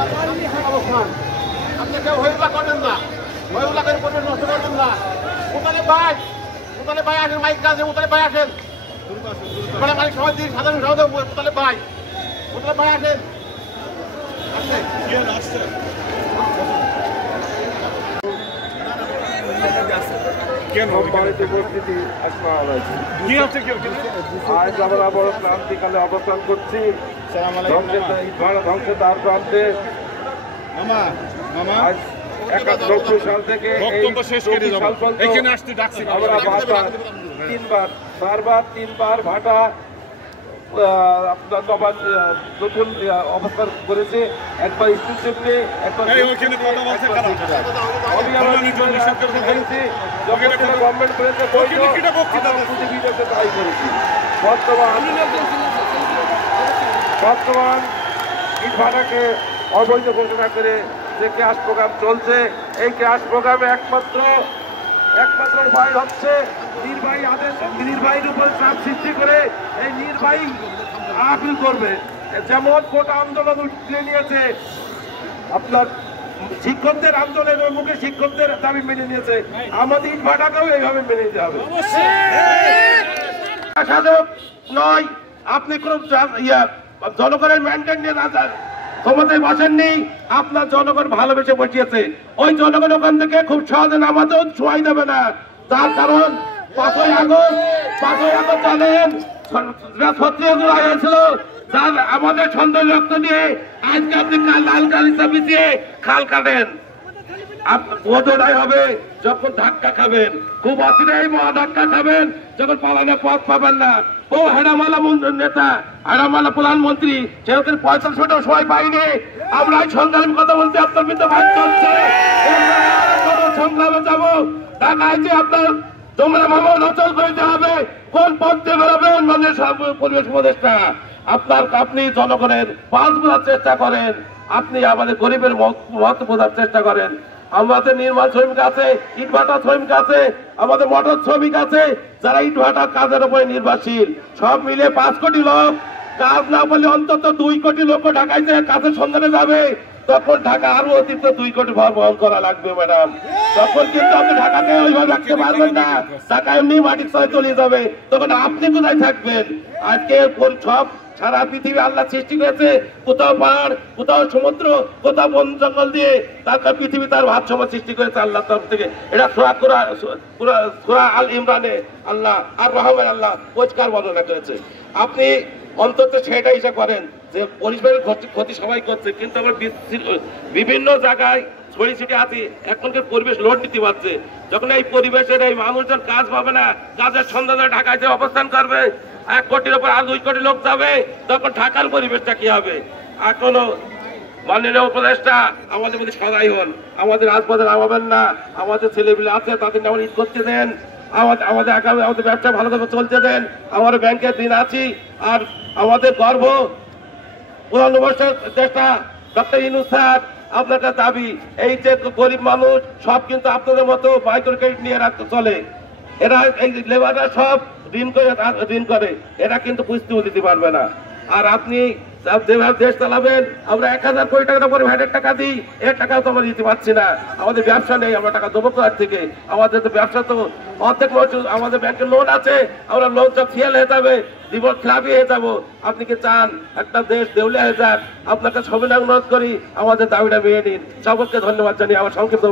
অবস্থান আপনি কেউ হইলা করবেন না, হইলা করে পরিবেশ নষ্ট করবেন না। মোতালেব ভাই আসেন, মাইক কাজে মোতালেব ভাই আসেন, মালিক সমিতি সাধারণ সভাপতি মোতালেব ভাই আসেন। আজ আমরা বড় ক্রান্তিকালে অবস্থান করছি ধ্বংসের দ্বার প্রান্তে। আজ 91 সাল থেকে আমরা তিনবার ভাটা আপনার নতুন অবস্থান করেছে, একবার স্টুডেন্টে একবার গভর্নমেন্ট করেছে তাই করেছি। বর্তমান ইট ভাটাকে অবৈধ ঘোষণা করে যে ক্যাশ প্রোগ্রাম চলছে, এই ক্যাশ প্রোগ্রামে একমাত্র উপায় হচ্ছে নির্বাহী আদেশ, নির্বাহীর উপর চাপ সৃষ্টি করে এই নির্বাহী আপিল করবে। যেমন কোটা আন্দোলন উঠিয়ে নিয়েছে, আপনার শিক্ষকদের আন্দোলনের মুখে শিক্ষকদের দাবি মেনে নিয়েছে, আমাদের ইট ভাটাকেও এইভাবে মেনে নিতে হবে। সাধক নয়, আপনি কোন জনগণের ম্যান্ডেট নিয়ে না ক্ষমতায় বসেননি, আপনার জনগণ ভালোবেসে বসিয়েছে। ওই জনগণ ওখান থেকে খুব সহজে নামাতেও ছোঁয়াই দেবে না। তার কারণ 5ই আগস্ট জানেন হয়েছিল, যার আমাদের সন্দেহ রক্ত দিয়ে আজকে আপনি লাল গালিচা বিছিয়ে খাল কাটেন। বোধোদয় হবে যখন ধাক্কা খাবেন, খুব অচিরেই মহা ধাক্কা খাবেন যখন পালানোর পথ পাবেন না। ও হেরামালা নেতা, হেরামালা প্রধানমন্ত্রী, সেরকম 45 মিনিটও সময় পাইনি। আমরা সংগ্রামের কথা বলতে আপনার কিন্তু ভাগ চলছে, সংগ্রামে যাবো। ঢাকায় যে আপনার তোমরা মামলা অচল করে দিতে হবে, কোন পথে বেরোবেন মানে পরিবেশ উপদেষ্টা। আপনি জনগণের পাঁচ বোঝার চেষ্টা করেন, আপনি আমাদের গরিবের মত বোঝার চেষ্টা করেন। আমাদের নির্মাণ শ্রমিক আছে, ইটভাটা শ্রমিক আছে, আমাদের মোটর শ্রমিক আছে, যারা ইটভাটার কাজের উপরে নির্ভরশীল। সব মিলে 5 কোটি লোক, কাজ না বলে অন্তত 2 কোটি লোক ঢাকায় যে কাজের সন্ধানে যাবে, তখন ঢাকা আরো অতিরিক্ত 2 কোটি ভার বহন করা লাগবে ম্যাডাম। তখন কিন্তু আপনি ঢাকাকে ওইভাবে রাখতে পারবেন না, ঢাকা এমনি মাটির তলে চলে যাবে, তখন আপনি কোথায় থাকবেন? আজকে কোন সব সারা পৃথিবী আল্লাহ সৃষ্টি করেছে, কোথাও পাহাড়, কোথাও সমুদ্র, কোথাও বন জঙ্গল দিয়ে তার পৃথিবী তার ভারসাম্য সৃষ্টি করেছে আল্লাহ তরফ থেকে। এটা সূরা আল ইমরানে আল্লাহ আর রহমান আল্লাহ পরিষ্কার বর্ণনা করেছে। আপনি অন্তত সেটা হিসাব করেন যে পরিবেশের ক্ষতি সবাই করছে, কিন্তু আমরা বিভিন্ন জায়গায় ছড়ি ছিটে আছি, এখনকার পরিবেশ লোড নিতে পারছে। যখন এই পরিবেশের এই মানুষজন কাজ পাবে না, কাজের সন্ধানে ঢাকায় যে অবস্থান করবে, 1 কোটির উপর আর 2 কোটি লোক যাবে, তখন ঢাকার পরিবেশটা কি হবে? এখনো মাননীয় উপদেষ্টা আমাদের মধ্যে সদাই হন, আমাদের রাজপথে নামাবেন না। আমাদের ছেলেপিলে আছে, তাদের যেমন ঈদ করতে দেন, আমাদের আগামী আমাদের ব্যবসা ভালো করে চলতে দেন, আমার ব্যাংকের দিন আছি। আর আমাদের গর্ব প্রধান উপদেষ্টা ডক্টর ইউনূস স্যার, আপনার কাছে দাবি, এই যে গরিব মানুষ সব কিন্তু আপনাদের মতো মাইক্রো ক্রেডিট নিয়ে রাখতে চলে, এরা এই লেবাররা সব ঋণ করে, এরা কিন্তু পুষ্টিও দিতে পারবে না। আর আপনি যেভাবে দেশ চালাবেন, আমরা 1000 কোটি টাকার উপরে ভ্যাটের টাকা দিই, এর টাকাও তো আমরা দিতে পারছি না। আমাদের ব্যবসা নেই, আমরা টাকা দেবো কোথা থেকে? আমাদের তো ব্যবসা তো অর্ধেক, আমাদের ব্যাংকের লোন আছে, আমরা লোন সব ফেল হয়ে যাবে, জীবন খেলাপি হয়ে যাবো। আপনি কি চান একটা দেশ দেউলিয়া হয়ে যাক? আপনাকে সবিনয় অনুরোধ করি আমাদের দাবিটা মেনে নিন। সকলকে ধন্যবাদ জানিয়ে আমার সংক্ষিপ্ত